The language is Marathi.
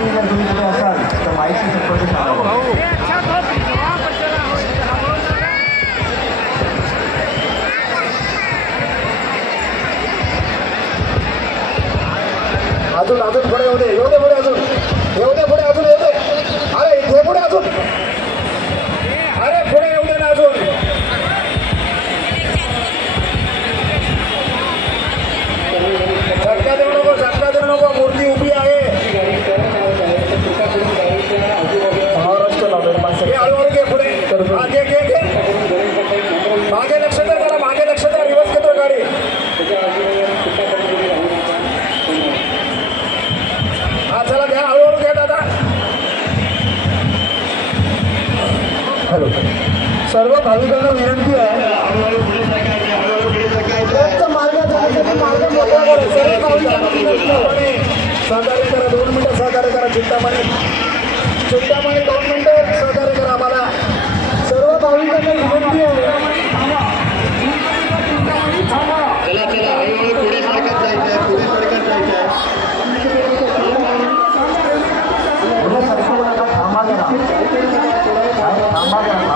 आणखी जर तुम्ही कुठे असाल तर माहिती संपर्क साधा. अजून अजून पुढे येऊ दे, येऊ दे पुढे अजून, येऊ दे पुढे अजून, येऊ दे. अरे इथे पुढे अजून, अरे पुढे येऊ दे ना अजून. झटका देऊ नको, झटका देऊ नको, मूर्ती उभी आहे. महाराष्ट्र लावलेलं माणसं हे हळूहळू घे पुढे. हा घे घे घे, मागे लक्ष द्या, जरा मागे लक्ष द्या. रिवर्स घेतो गाडी. हा चला घ्या, हळूहळू घ्या दादा. हॅलो, सर्व भाविकांना विनंती आहे सहकार्य करा. 2 मिनिटं सहकार्य करा. चिंतामणी 2 मिनिटं